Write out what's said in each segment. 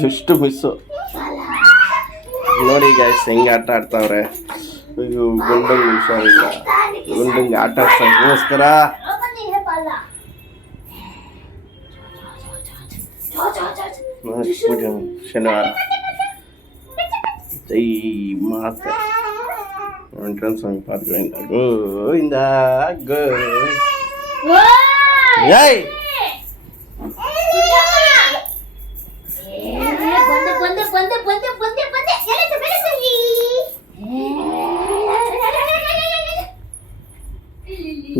Just miss. ನೋಡಿ guys ಹೆಂಗೆ ಆಟ ಆಡ್ತಾವ್ರೆ. ಇದು ಗುಂಡಂಗೆ ಹುಷಾರಿಲ್ಲ, ಗುಂಡಂಗೆ ಆಟ ಆಡ್ಸೋಕ್ಕೋಸ್ಕರ ಶನಿವಾರ ಜೈ ಮಾತೆ ಎಂಟ್ರೆನ್ಸ್ ಸಾಂಗ್ ಪಾತ್ಗಳಿಂದ ಗೋವಿಂದ ಗೋ ಏಯ್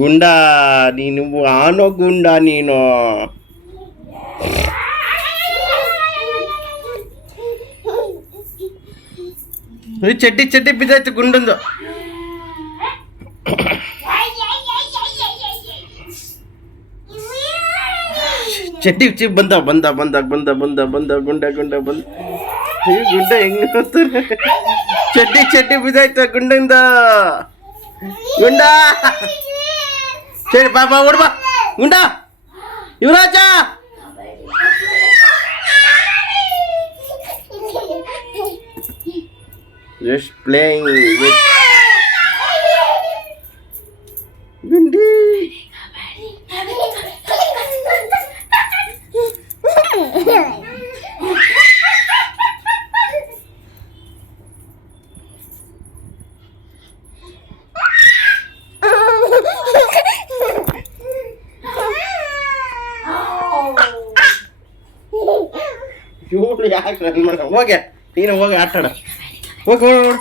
ಗುಂಡ ನೀನು ಆನೋ ಗುಂಡ ನೀನು. ಚಡ್ಡಿ ಚಡ್ಡಿ ಬಿದ್ದಾಯ್ತು ಗುಂಡಂದು. ಚಡ್ಡಿ ಚಿ ಬಂದ ಬಂದ ಬಂದ ಬಂದ ಬಂದ ಬಂದ ಗುಂಡ ಗುಂಡ ಬಂದ. ಈ ಗುಂಡ ಹೆಂಗ ಚಡ್ಡಿ ಚಡ್ಡಿ ಬಿದ್ದಾಯ್ತು ಗುಂಡಿಂದ. ಗುಂಡ ಸರಿ ಬಾ ಓಡ್ ಬಾ ಗುಂಡ. ಯುವರಾಜ just playing with Gundi. ಇವಳು ಯಾಕೆ ರನ್ ಮಾಡ ಹೋಗೆ ನೀನು ಹೋಗಿ ಆಟಾಡ ಹೋಗಿ ಹೋಗಿ.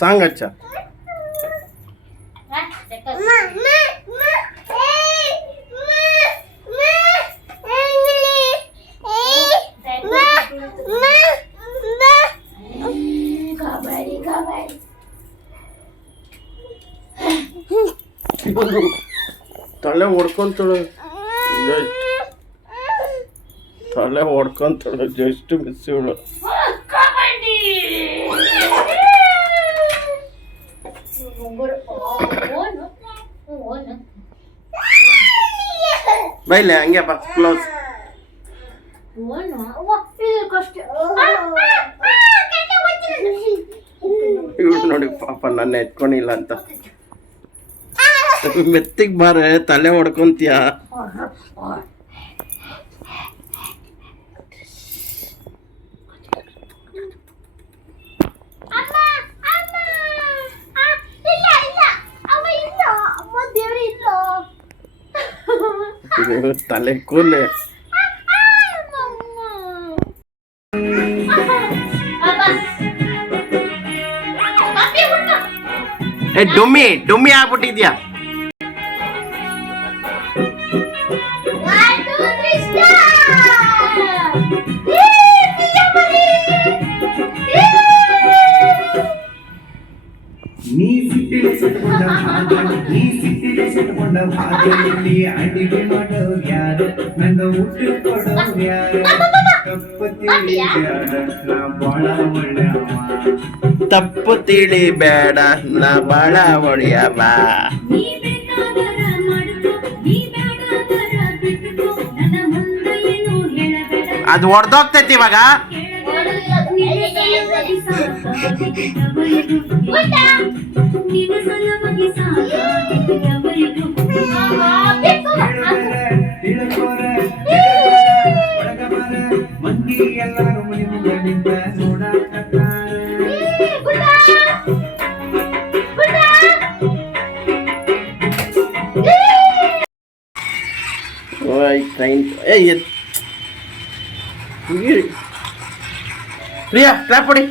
सांग अच्छा ತಲೆ ಹೊಡ್ಕೊಂತಳು ತಲೆ ಹೊಡ್ಕೊಂತಳು ಜಸ್ಟ್ ಮಿಸ್ ಇವಳು. ಬೈಲೆ ಹಂಗೆ ಬಾ ಕ್ಲೋಸ್. ಇವಳು ನೋಡಿ ಪಾಪ ನನ್ನ ಎತ್ಕೊಂಡಿಲ್ಲ ಅಂತ ಮೆತ್ತಿಗೆ ಬಾರೆ ತಲೆ ಹೊಡ್ಕೊಂತೀಯ. ತಲೆ ಕೂಲೆ ಡುಮ್ಮಿ ಡುಮ್ಮಿ ಆಗ್ಬಿಟ್ಟಿದ್ಯಾ. ನೀ ಸಿಟ್ಟಿಲೆ ಸೆಟ್ಕೊಂಡ ಭಾಗದಲ್ಲಿ ಅಡಿಗೆ ಮಾಡೋರು ಯಾರು, ನನ್ನ ಊಟ ಕೊಡೋರು ಯಾರು. ತಪ್ಪು ತಿಳಿಬೇಡ ನಾ ಬಾಳ ಒಳ್ಳೆಯವ. ಅದು ಹೊಡೆದೋಗ್ತೈತಿ ಇವಾಗ. ಮಂದಿ ಎಲ್ಲರೂ ಮನೆ ಮುಂದೆ ನೋಡಾಕತ್ತಾರ. ಪ್ರಿಯಾ ಕ್ಲಾಪ್ ಕೊಡಿ.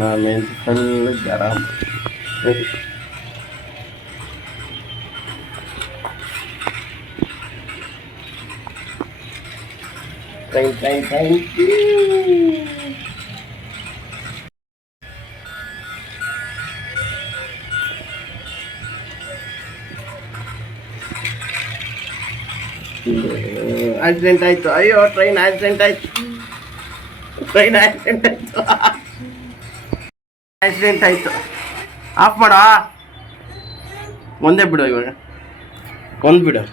ನಾನೇನು ಫುಲ್ ಗರಂ. ಟ್ರೈನ್ ಆಕ್ಸಿಡೆಂಟ್ ಆಯ್ತು. ಅಯ್ಯೋ ಟ್ರೈನ್ ಆಕ್ಸಿಡೆಂಟ್ ಆಯ್ತು. ಆಕ್ಸಿಡೆಂಟ್ ಆಯ್ತು. ಆಫ್ ಮಾಡ. ಒಂದೇ ಬಿಡು ಇವಾಗ. ಒಂದು ಬಿಡು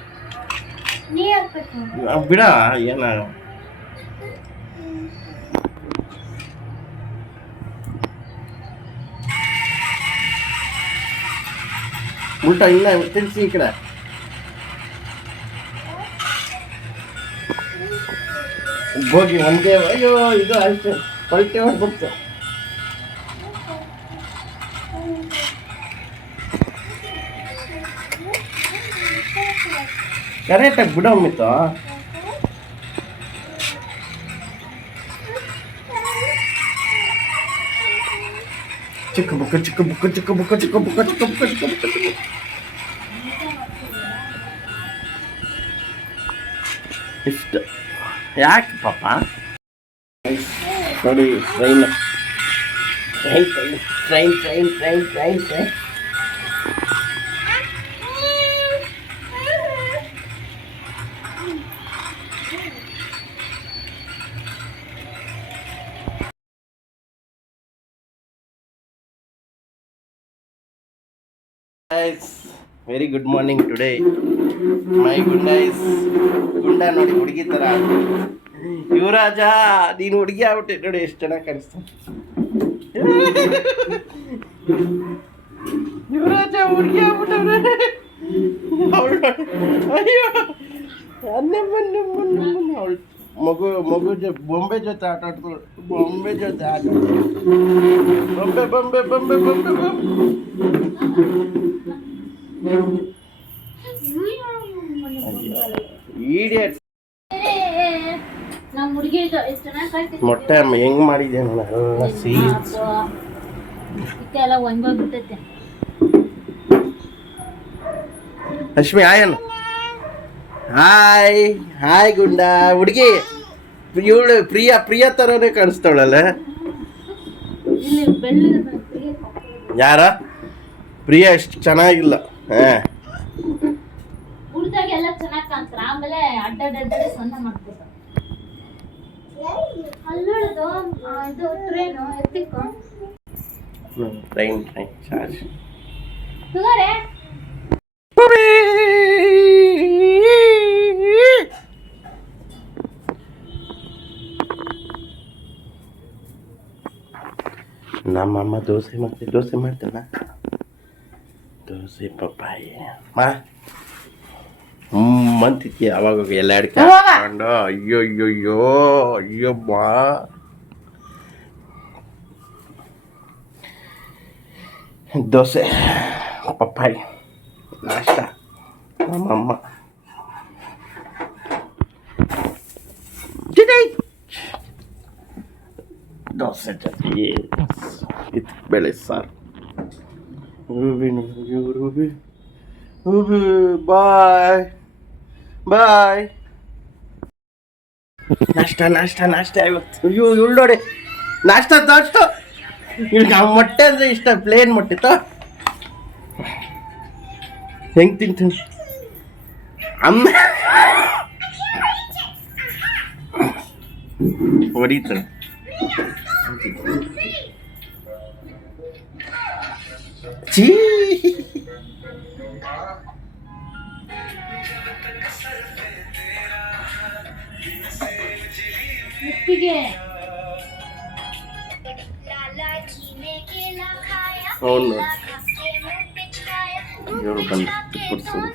ಬಿಡ. ಏನ ಉಲ್ಟಾ ಇಲ್ಲ ತಿರ್ಸಿ ಈ ಕಡೆ. ಹೋಗಿ ಒಂದೇ. ಅಯ್ಯೋ ಇದು ಅಷ್ಟೇ ಪಲ್ಟೆ ಹೊಡ್ಬಿಡ್ತು. ಕರೆಕ್ಟಾಗಿ ಬಿಡೋಮಿತ್ತು. ಚಿಕ್ಕ ಬುಕ್ಕ ಇಷ್ಟ ಯಾಕೆ ಪಾಪ ನೋಡಿ. Train very good morning today. My ಗುಂಡ ನೋಡಿ ಹುಡುಗಿ ಥರ. ಯುವರಾಜ ನೀನು ಹುಡುಗಿ ಆಗ್ಬಿಟ್ಟೆ ನೋಡಿ, ಎಷ್ಟು ಚೆನ್ನಾಗಿ ಕಾಣಿಸ್ತಾನೆ. ಯುವರಾಜ ಹುಡುಗಿ ಆಗ್ಬಿಟ್ಟವ್ರೆ. ಅಯ್ಯೋ ಅವಳು ಮಗು ಬೊಂಬೆ ಜೊತೆ ಆಟ ಆಡ್ತಾಳೆ. ಬೊಂಬೆ ಈಡಿಯಟ್. ಮೊಟ್ಟೆ ಹೆಂಗ್ ಮಾಡಿದ್ದೆ ನಾನು ಲಕ್ಷ್ಮಿ ಆಯನ್. ಹಾಯ್ ಗುಂಡ. ಹುಡುಗಿ ಇವಳು ಪ್ರಿಯ ಥರನೇ ಕಾಣಿಸ್ತಾಳಲ್ಲ. ಯಾರ ಪ್ರಿಯ ಅಷ್ಟು ಚೆನ್ನಾಗಿಲ್ಲ. ಟ್ರೈನ್ ಚಾರ್ಜ್ ನಮ್ಮಮ್ಮ ದೋಸೆ ಮಾಡ್ತಾನ. ದೋಸೆ ಪಪ್ಪಾಯಿ ಮಂತಿದ್ಯ ಅವಾಗ ಎಲ್ಲ ಅಡಿಕೆ ಹಾಕೊಂಡು. ಅಯ್ಯಮ್ಮ ದೋಸೆ ಪಪ್ಪಾಯಿ ನಾಷ್ಟ ನಮ್ಮಮ್ಮ. ದೋಸೆ ಜೊತೆ ಇದು ಬೇಳೆ ಸಾರು. ಬಾಯ್. ನಾಷ್ಟ ಇವತ್ತು. ಇವಳು ನೋಡಿ ನಾಷ್ಟ ಈಗ ಮೊಟ್ಟೆ ಅಂದ್ರೆ ಇಷ್ಟ. ಪ್ಲೇನ್ ಮೊಟ್ಟೆ ಹೆಂಗ್ ತಿಂತೀನಿ ಅಮ್ಮ ಹೊಡಿತಾನೆ. ಚೀ ಅವನು ಇವರು ಬಂದು ಕೊಡ್ಸೋದು.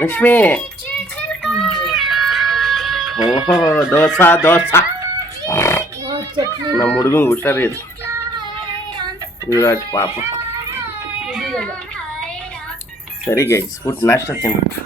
ಲಕ್ಷ್ಮಿ ಓಹೋ ದೋಸಾ ನಮ್ಮ ಹುಡುಗಂಗೆ ಹುಷಾರಿದೆ. ಯುವರಾಜ್ ಪಾಪ. ಸರಿ ಗೈಸ್, ಫುಡ್ ನಾಷ್ಟ ತಿನ್ಬೇಕು.